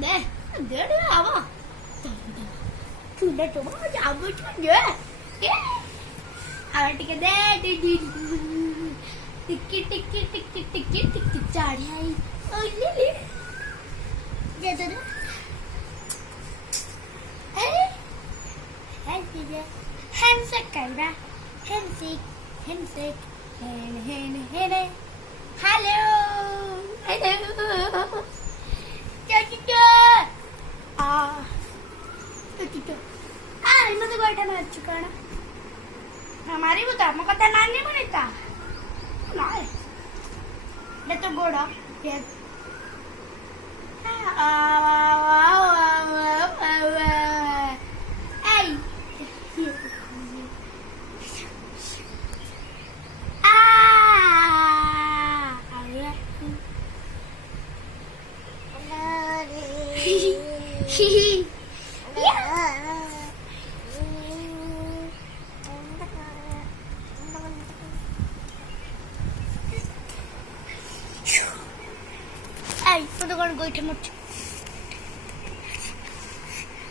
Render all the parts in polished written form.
deh. Dia apa? Sudah coba cabut aja. Awak tiket deh. Tikit cari hai. Oh ini. Jadi dah. Handshake kayaknya. Handshake. Halo. इनमें तो बैठा मैं चुका ना हमारी बता मैं कथा नानी बनेता ना मैं तो गोड़ा ये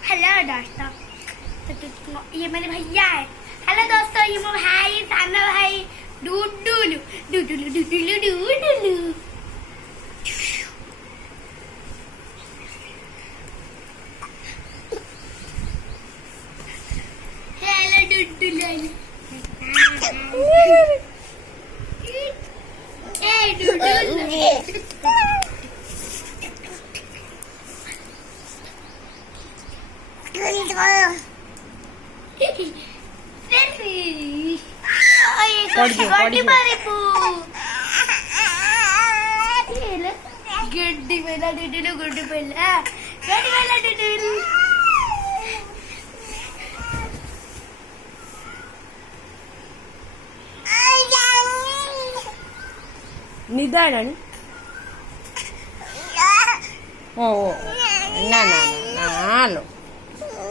हेलो दोस्तों, तो ये मेरे भैया है। हेलो दोस्तों, ये मेरे भाई साना भाई डूडू हेलो डूडू गड्डी मेला डिडलू गुड्डी पेला गड्डी मेला डिडलू निदान ओ ना ना ना लो